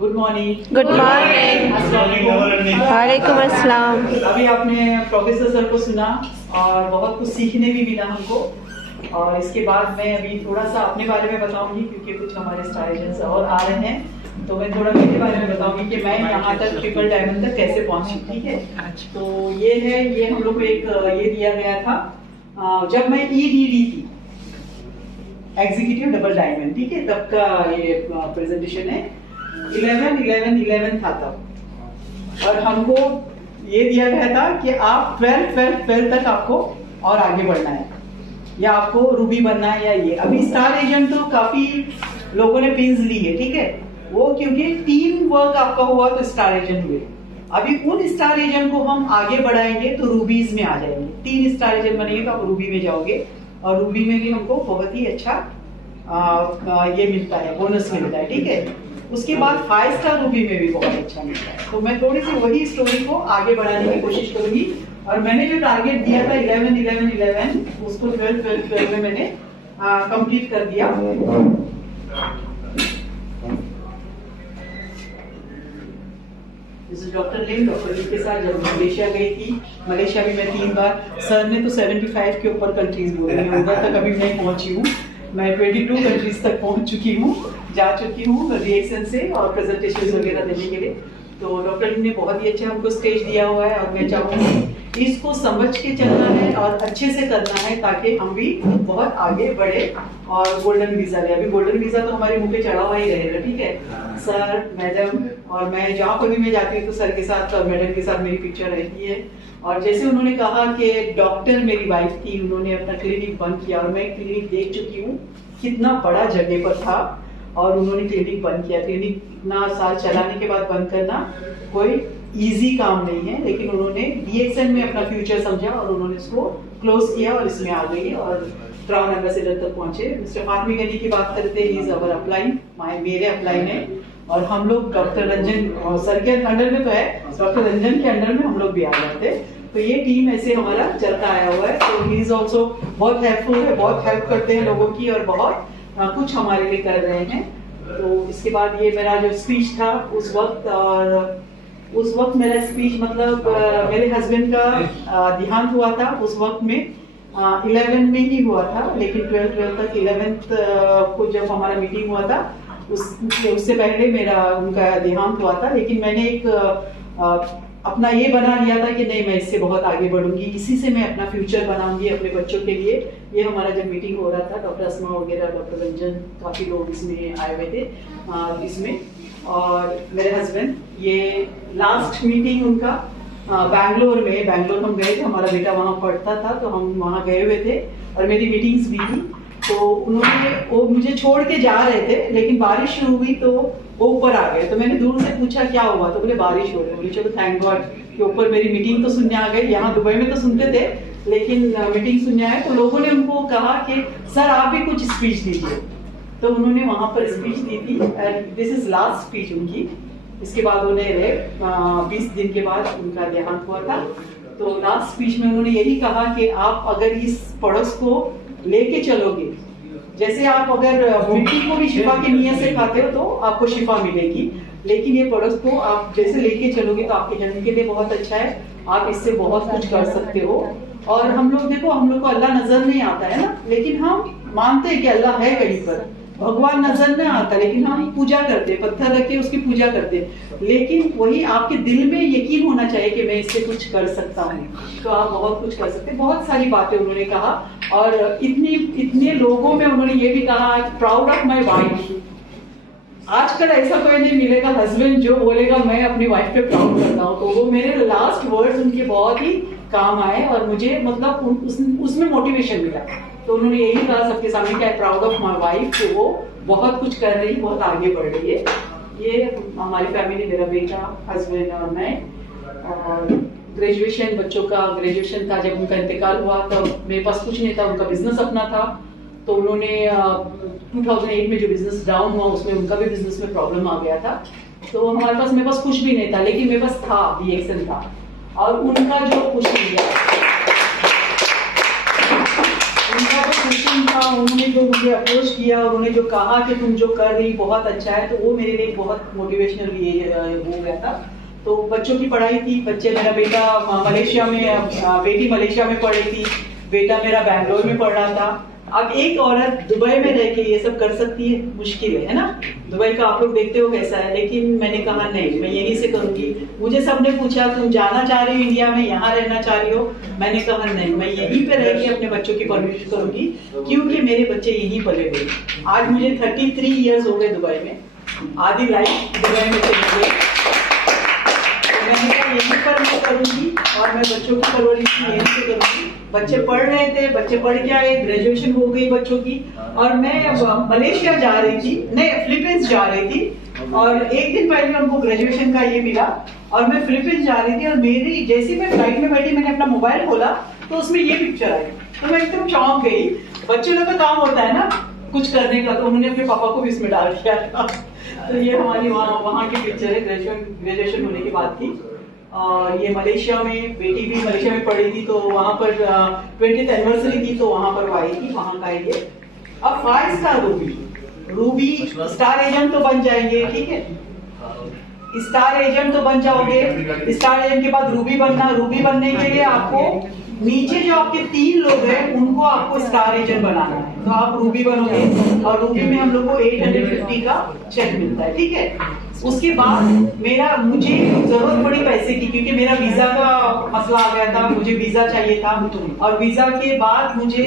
Good morning. Good morning. वालेकुम अस्सलाम। अभी आपने प्रोफेसर सर को सुना और बहुत कुछ सीखने भी मिला हमको। और इसके बाद मैं अभी थोड़ा सा अपने बारे में बताऊंगी, क्योंकि कुछ हमारे स्टार एजेंट्स और आ रहे हैं, तो मैं थोड़ा मेरे बारे में बताऊंगी कि मैं यहाँ तक ट्रिपल डायमंड तक कैसे पहुंची। ठीक है, तो ये हम लोग को एक ये दिया गया था जब मैं EDD थी, एग्जीक्यूटिव डबल डायमंड। ठीक है, तब का ये प्रेजेंटेशन है। 11 था तब, और हमको ये दिया गया था कि आप 12 तक आपको और आगे बढ़ना है, या आपको रूबी बनना है, या ये। अभी स्टार एजेंट तो काफी लोगों ने पिन्स ली है, ठीक है, वो क्योंकि टीम वर्क आपका हुआ तो स्टार एजेंट हुए। अभी उन स्टार एजेंट को हम आगे बढ़ाएंगे तो रूबीज में आ जाएंगे। 3 स्टार एजेंट बनेंगे तो आप रूबी में जाओगे, और रूबी में भी हमको बहुत ही अच्छा ये मिलता है, बोनस मिलता है। ठीक है, उसके बाद 5 स्टार रूबी में भी बहुत अच्छा मिलता है। तो मैं थोड़ी सी वही स्टोरी को आगे बढ़ाने की कोशिश करूंगी। और मैंने जो टारगेट दिया था 11 उसको 12 में मैंने कंप्लीट कर दिया। डॉक्टर लिन के साथ जब मलेशिया गई थी, मलेशिया भी मैं 3 बार, सर ने तो 75 के ऊपर कंट्रीज बोले हैं, उधर तक अभी नहीं पहुंची हूँ। मैं 22 कंट्रीज तक पहुंच चुकी हूँ, जा चुकी हूँ रिएक्शन से और प्रेजेंटेशन वगैरह देने के लिए। तो डॉक्टर लिन ने बहुत ही अच्छा हमको स्टेज दिया हुआ है, और मैं चाहूँगी इसको समझ के चलना है और अच्छे से करना है, ताकि हम भी बहुत आगे बढ़े और गोल्डन वीजा ले। अभी गोल्डन वीजा तो हमारे मुंह पे चढ़ा हुआ ही रहेगा। ठीक है, सर, मैडम, और मैं जहाँ पर भी मैं जाती हूँ तो सर के साथ और मैडम के साथ मेरी पिक्चर रहती है। और जैसे उन्होंने कहा कि डॉक्टर मेरी वाइफ थी, उन्होंने अपना क्लिनिक बंद किया, और मैं क्लिनिक देख चुकी हूँ कितना बड़ा जगह पर था, और उन्होंने क्लिनिक बंद किया। क्लिनिक इतना साल चलाने के बाद बंद करना कोई इजी काम नहीं है, लेकिन उन्होंने DXN में अपना फ्यूचर समझा और उन्होंने इसको क्लोज किया और इसमें आ गई और क्राउन एम्बेसडर तक पहुंचे। मिस्टर फातमी गनी की बात करते हैं, इज अवर अपलाइन, मेरे अपलाइन है, और हम लोग डॉक्टर रंजन सर के अंडर में तो है, डॉक्टर रंजन के अंडर में हम लोग भी आ जाते हैं। तो ये टीम ऐसे हमारा चलता आया हुआ है। तो ही इज ऑल्सो बहुत हेल्पफुल है, बहुत हेल्प करते हैं लोगों की, और बहुत कुछ हमारे लिए कर रहे हैं। तो इसके बाद ये मेरा जो स्पीच था उस वक्त, और उस वक्त मेरा स्पीच मतलब मेरे हस्बैंड का देहांत हुआ था उस वक्त में, 11 में ही हुआ था, लेकिन 12 तक 11th को जब हमारा मीटिंग हुआ था उससे पहले मेरा उनका देहांत हुआ था। लेकिन मैंने एक अपना ये बना लिया था कि नहीं, मैं इससे बहुत आगे बढ़ूंगी, इसी से मैं अपना फ्यूचर बनाऊंगी अपने बच्चों के लिए। ये हमारा जब मीटिंग हो रहा था, डॉक्टर अस्मा वगैरह, डॉक्टर रंजन, काफ़ी लोग इसमें आए हुए थे इसमें, और मेरे हस्बैंड। ये लास्ट मीटिंग उनका बैंगलोर में, बैंगलोर हम गए थे, हमारा बेटा वहाँ पढ़ता था तो हम वहाँ गए हुए थे, और मेरी मीटिंग्स भी थी। तो वो मुझे छोड़ के जा रहे थे, लेकिन बारिश शुरू हुई तो वो ऊपर आ गए। तो मैंने दूर से पूछा क्या हुआ, तो बोले बारिश हो रही है। बोले चलो थैंक गॉड कि ऊपर मेरी मीटिंग तो सुनने आ गए। यहाँ दुबई में तो सुनते थे, लेकिन मीटिंग सुनने आए। तो लोगों ने उनको कहा कि सर आप भी कुछ स्पीच दीजिए, तो उन्होंने वहाँ पर स्पीच दी थी, and this is last speech उनकी। इसके बाद उन्हें 20 दिन के बाद उनका देहांत हुआ था। तो लास्ट स्पीच में उन्होंने यही कहा कि आप अगर इस पड़ोस को लेके चलोगे, जैसे आप अगर मिट्टी को भी शिफा की नीयत से खाते हो तो आपको शिफा मिलेगी, लेकिन ये पड़ोस को आप जैसे लेके चलोगे तो आपके हेल्थ के लिए बहुत अच्छा है, आप इससे बहुत कुछ कर सकते हो। और हम लोग देखो, हम लोग को अल्लाह नजर नहीं आता है ना, लेकिन हम मानते हैं कि अल्लाह है कहीं पर, भगवान नजर नहीं आता, लेकिन हम पूजा करते, पत्थर रख के उसकी पूजा करते। लेकिन वही आपके दिल में यकीन होना चाहिए कि मैं इससे कुछ कर सकता हूँ, तो आप बहुत कुछ कर सकते हैं। बहुत सारी बातें उन्होंने कहा, और इतने लोगों में उन्होंने ये भी कहा, प्राउड ऑफ माई वाइफ। आजकल ऐसा कोई नहीं मिलेगा हस्बैंड जो बोलेगा मैं अपनी वाइफ पे प्राउड करता हूँ। तो वो मेरे लास्ट वर्ड्स उनके बहुत ही काम आए, और मुझे मतलब उसमें मोटिवेशन मिला। तो उन्होंने यही कहा सबके सामने, क्या प्राउड ऑफ माई वाइफ, तो वो बहुत कुछ कर रही, बहुत आगे बढ़ रही है। ये हमारी फैमिली, मेरा बेटा, हस्बैंड और मैं। और ग्रेजुएशन, बच्चों का ग्रेजुएशन था, जब उनका इंतकाल हुआ तब मेरे पास कुछ नहीं था, उनका बिजनेस अपना था। तो उन्होंने 2008 में जो बिजनेस डाउन हुआ उसमें उनका भी बिजनेस में प्रॉब्लम आ गया था। तो मेरे पास कुछ भी नहीं था, लेकिन मेरे पास था, DXN था, और उनका जो कुछ लिया उनका जो क्वेश्चन था, उन्होंने जो मुझे अप्रोच किया और उन्होंने जो कहा कि तुम जो कर रही बहुत अच्छा है, तो वो मेरे लिए बहुत मोटिवेशनल हो गया था। तो बच्चों की पढ़ाई थी, बच्चे, मेरा बेटा मलेशिया में, बेटी मलेशिया में पढ़ी थी, बेटा मेरा बैंगलोर में पढ़ रहा था। अब एक औरत दुबई में रह के ये सब कर सकती है, मुश्किल है ना। दुबई का आप लोग देखते हो कैसा है, लेकिन मैंने कहा नहीं, मैं यहीं से करूंगी। मुझे सबने पूछा तुम जाना चाह रही हो इंडिया में, यहाँ रहना चाह रही हो? मैंने कहा नहीं, मैं यहीं पे रह के अपने बच्चों की परवरिश करूंगी, क्योंकि मेरे बच्चे यहीं पले हुए। आज मुझे 33 ईयर्स हो गए दुबई में, आधी लाइफ दुबई में चली गई। मैंने कहा यहीं पर मैं करूंगी और मैं बच्चों की परवरिश यहीं से करूंगी। बच्चे पढ़ रहे थे, बच्चे पढ़ के आए, ग्रेजुएशन हो गई बच्चों की, और मैं मलेशिया जा रही थी, नहीं फिलीपींस जा रही थी, और एक दिन पहले उनको ग्रेजुएशन का ये मिला और मैं फिलीपींस जा रही थी। और मेरी जैसे मैं फ्लाइट में बैठी, मैंने अपना मोबाइल खोला तो उसमें ये पिक्चर आई, तो मैं एकदम चौंक गई। बच्चों लोग का काम होता है ना कुछ करने का, तो उन्होंने अपने पापा को भी इसमें डाल दिया था। तो ये हमारी वहाँ की पिक्चर है, ग्रेजुएशन होने के बाद की। और ये मलेशिया में, बेटी भी मलेशिया में पढ़ी थी, तो वहाँ पर 20th एनिवर्सरी थी, तो वहाँ पर वो आई थी, वहाँ का ये। अब 5 स्टार रूबी स्टार एजेंट तो बन जाएंगे, ठीक है, स्टार एजेंट तो बन जाओगे। स्टार एजेंट के बाद रूबी बनना, रूबी बनने के लिए आपको नीचे जो आपके 3 लोग हैं उनको आपको स्टार एजेंट बनाना है, तो आप रूबी बनोगे, और रूबी में हम लोग को 850 का चेक मिलता है, ठीक है। उसके बाद मुझे जरूरत पड़ी पैसे की, क्योंकि मेरा वीजा का मसला आ गया था, मुझे वीजा चाहिए था, और वीजा के बाद मुझे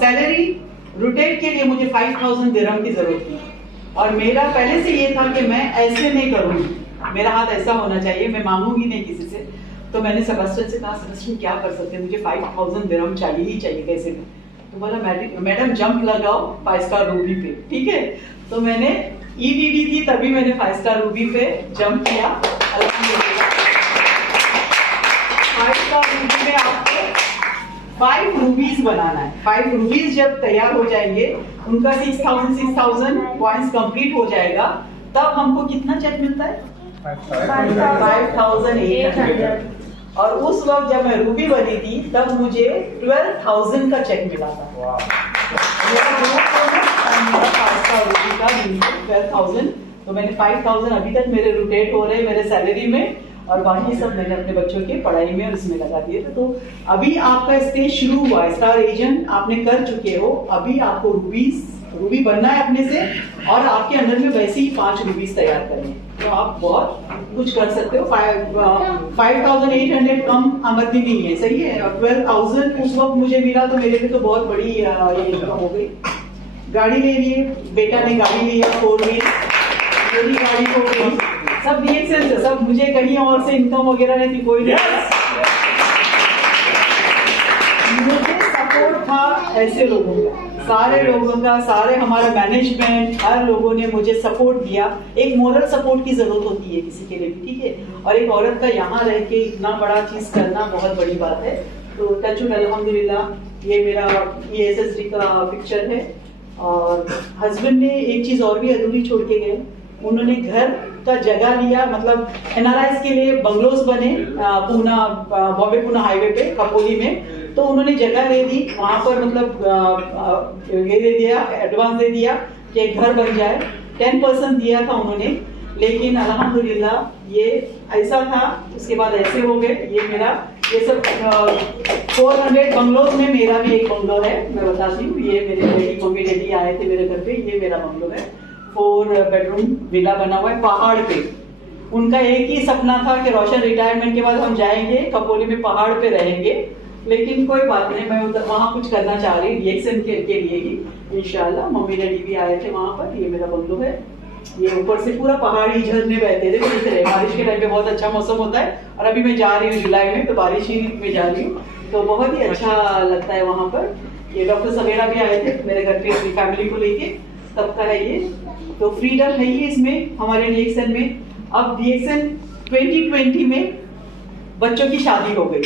सैलरी रोटेट के लिए मुझे 5000 दिरहम की जरूरत थी। और मेरा पहले से ये था कि मैं ऐसे नहीं करूंगी, मेरा हाथ ऐसा होना चाहिए, मैं मांगूंगी नहीं किसी से। तो मैंने सेबेस्टियन से कहा, सेबेस्टियन क्या कर सकते हैं, मुझे 5000 दिरहम चाहिए ही चाहिए, कैसे में। तो बोला मैडम जंप लगाओ 5 स्टार रूबी पे, ठीक है। तो मैंने EDD थी तभी मैंने 5 स्टार रूबी पे जंप किया। 5 स्टार रूबी में आपको 5 रूबीज बनाना है। 5 रूबीज जब तैयार हो जाएंगे, उनका 6000 पॉइंट्स कंप्लीट हो जाएगा, तब हमको कितना चेक मिलता है? 5800। और उस वक्त जब मैं रूबी बनी थी, तब मुझे 12000 का चेक मिला था। रूबी का 12,000, तो मैंने 5,000 अभी तक मेरे रोटेट हो रहे मेरे सैलरी में, और बाकी सब मैंने अपने बच्चों के पढ़ाई में और इसमें लगा दिए थे। तो अभी आपका स्टेज शुरू हुआ है, स्टार एजेंट आपने कर चुके हो, अभी आपको रूबी बनना है अपने से, और आपके अंदर में वैसे ही 5 रूबीज तैयार करने, तो आप बहुत कुछ कर सकते हो। 5800 कम आमदनी नहीं है, सही है, और 12,000 उस वक्त मुझे मिला, तो मेरे लिए तो बहुत बड़ी ये इनकम हो गई। गाड़ी ले लिए, बेटा ने गाड़ी लिया 4 व्हील, मेरी गाड़ी हो गई, सब रिएक्शन से, सब मुझे कहीं और से इनकम वगैरह नहीं थी, कोई मुझे सपोर्ट था ऐसे लोगों का, सारे लोगों का, सारे हमारा मैनेजमेंट, हर लोगों ने मुझे सपोर्ट दिया। एक मोरल सपोर्ट की जरूरत होती है किसी के लिए भी, ठीक है, और एक औरत का यहाँ रह के इतना बड़ा चीज करना बहुत बड़ी बात है। तो टचवुड अल्हम्दुलिल्लाह, ये मेरा ESSD का पिक्चर है। और हस्बैंड ने एक चीज और भी अधूरी छोड़ के गए, उन्होंने घर का जगह लिया, मतलब NRIs के लिए बंगलोज बने बॉम्बे पूना हाईवे पे कपोली में, तो उन्होंने जगह ले दी वहां पर, मतलब ये दे दिया, एडवांस दे दिया कि एक घर बन जाए। 10% दिया था उन्होंने, लेकिन अल्हम्दुलिल्लाह ये ऐसा था, उसके बाद ऐसे हो गए। ये सब 400 बंगलोज में मेरा भी एक बंगलो है, मैं बताती हूँ। ये मेरे डैडी, मम्मी डैडी आए थे मेरे घर पे, ये मेरा बंगलो है, 4 बेडरूम विला बना हुआ है पहाड़ पे। उनका एक ही सपना था कि रोशन रिटायरमेंट के बाद हम जाएंगे कपोली में, पहाड़ पे रहेंगे, लेकिन कोई बात नहीं, मैं उधर वहाँ कुछ करना चाह रही हूँ रिएक्शन के लिए ही इंशाल्लाह। मम्मी डैडी भी आए थे वहाँ पर। ये मेरा बंगलो है, ये ऊपर से पूरा पहाड़ी झरने बहते थे, इस तरह बारिश के टाइम पे बहुत अच्छा मौसम होता है। और अभी मैं जा रही हूँ जुलाई में, तो बारिश ही में जा रही हूँ, तो बहुत ही अच्छा लगता है वहाँ पर। ये डॉक्टर सवेरा भी आए थे मेरे घर पे अपनी फैमिली को लेके, सबका है ये। तो फ्रीडम है ये इसमें हमारे रिएक्शन में। अब रिएक्शन 2020 में बच्चों की शादी हो गई।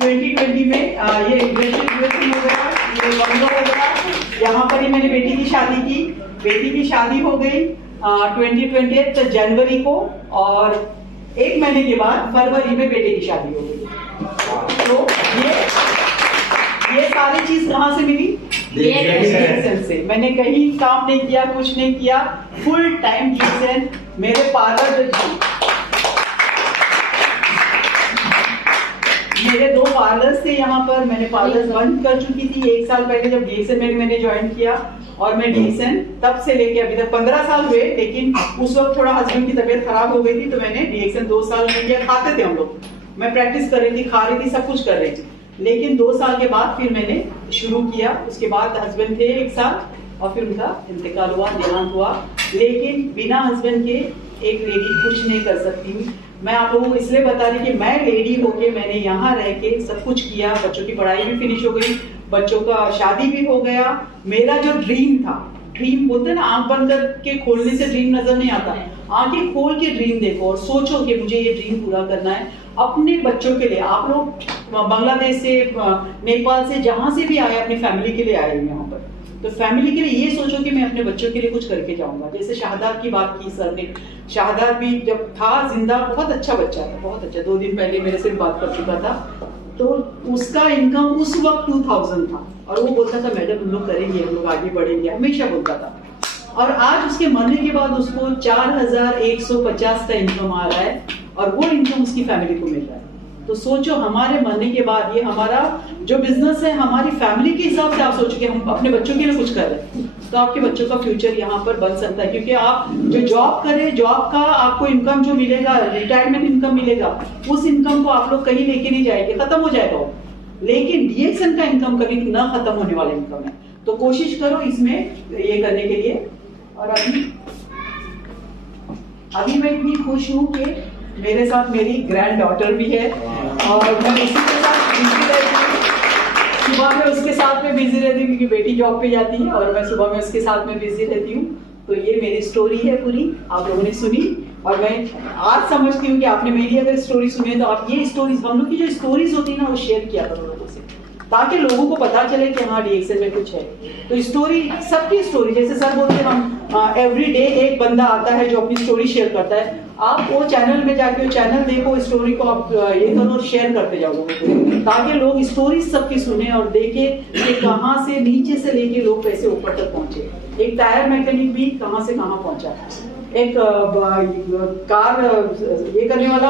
2020 में ये ग्रेजुएशन हो गया, ये बंगलो हो गया, यहाँ पर ही मैंने बेटी की शादी की। बेटी की शादी हो गई 2020 जनवरी को, और 1 महीने के बाद फरवरी में बेटे की शादी हो गई। तो ये सारी चीज कहाँ से मिली? DXN से। मैंने कहीं काम नहीं किया, कुछ नहीं किया, फुल टाइम DXN। मेरे पार्लर मेरे 2 पार्लर्स थे यहाँ पर। मैंने पार्लर बंद कर चुकी थी 1 साल पहले जब DXN में मैंने ज्वाइन किया, और मैं DXN तब से लेके अभी तक 15 साल हुए। लेकिन उस वक्त थोड़ा हस्बैंड की तबीयत खराब हो गई थी, तो मैंने DXN 2 साल में किया। खाते थे हम लोग, मैं प्रैक्टिस कर रही थी, खा रही थी, सब कुछ कर रही थी। लेकिन 2 साल के बाद फिर मैंने शुरू किया। उसके बाद हस्बैंड थे 1 साल, और फिर उनका इंतकाल हुआ, देहांत हुआ। लेकिन बिना हस्बैंड के एक लेडी कुछ नहीं कर सकती। मैं आप लोगों को इसलिए बता रही कि मैं लेडी होके मैंने यहाँ रह के सब कुछ किया। बच्चों की पढ़ाई भी फिनिश हो गई, बच्चों का शादी भी हो गया। मेरा जो ड्रीम था, ड्रीम बोलते हैं ना, आंख बंद करके खोलने से ड्रीम नजर नहीं आता, आंखें खोल के ड्रीम देखो और सोचो कि मुझे ये ड्रीम पूरा करना है अपने बच्चों के लिए। आप लोग बांग्लादेश से, नेपाल से, जहां से भी आए, अपनी फैमिली के लिए आए हैं यहाँ पर, तो फैमिली के लिए ये सोचो कि मैं अपने बच्चों के लिए कुछ करके जाऊंगा। जैसे शाहदाब की बात की सर ने, शाहदाब भी जब था जिंदा, बहुत अच्छा बच्चा था, बहुत अच्छा। 2 दिन पहले मेरे से बात कर चुका था। तो उसका इनकम उस वक्त 2000 था, और वो बोलता था मैडम हम लोग करेंगे, हम लोग आगे बढ़ेंगे, हमेशा बोलता था। और आज उसके मरने के बाद उसको 4150 का इनकम आ रहा है, और वो इनकम उसकी फैमिली को मिल रहा है। तो सोचो, हमारे मरने के बाद ये हमारा जो बिजनेस है, हमारी फैमिली के हिसाब से आप सोचो कि हम अपने बच्चों के लिए कुछ कर रहे हैं, तो आपके बच्चों का फ्यूचर यहाँ पर बन सकता है। क्योंकि आप जो जॉब करें, जॉब का आपको इनकम जो मिलेगा, रिटायरमेंट इनकम मिलेगा, उस इनकम को आप लोग कहीं लेके नहीं जाएंगे, खत्म हो जाएगा वो। लेकिन DXN का इनकम कभी ना खत्म होने वाला इनकम है, तो कोशिश करो इसमें ये करने के लिए। और अभी मैं इतनी खुश हूँ कि मेरे साथ मेरी ग्रैंड डॉटर भी है, और मैं उसी के साथ बिजी रहती हूँ। सुबह में उसके साथ में बिजी रहती हूँ, क्योंकि बेटी जॉब पे जाती है, और मैं सुबह में उसके साथ में बिजी रहती हूँ। तो ये मेरी स्टोरी है पूरी, आप लोगों ने सुनी। और मैं आज समझती हूँ कि आपने मेरी अगर स्टोरी सुनी है, तो आप ये स्टोरीज, हम लोग की जो स्टोरीज होती है ना, वो शेयर किया करो लोगों से, ताकि लोगों को पता चले कि हाँ DXN में कुछ है। तो स्टोरी, सबकी स्टोरी, जैसे सर बोलते हैं हम एवरी डे एक बंदा आता है जो अपनी स्टोरी शेयर करता है। आप वो चैनल में जाके वो चैनल देखो, स्टोरी को आप ये करो और शेयर करते जाओ लोगों को, ताकि लोग स्टोरी सबकी सुने और देखे कि कहाँ से नीचे से लेके लोग कैसे ऊपर तक पहुंचे। एक टायर मैकेनिक भी कहाँ से कहाँ पहुंचा, एक कार ये करने वाला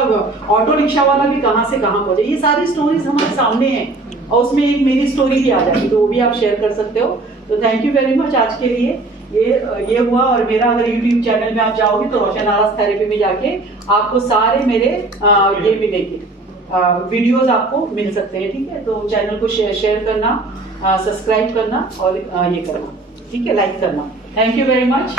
ऑटो रिक्शा वाला भी कहाँ से कहाँ पहुंचे। ये सारी स्टोरीज हमारे सामने हैं, और उसमें एक मेरी स्टोरी भी आ जाती है, तो वो भी आप शेयर कर सकते हो। तो थैंक यू वेरी मच आज के लिए। ये हुआ। और मेरा अगर यूट्यूब चैनल में आप जाओगे तो रोशन आरास थेरेपी में जाके आपको सारे मेरे ये मिलेंगे, वीडियोस आपको मिल सकते हैं। ठीक है, तो चैनल को शेयर करना, सब्सक्राइब करना, और ये करना, ठीक है, लाइक करना। Thank you very much.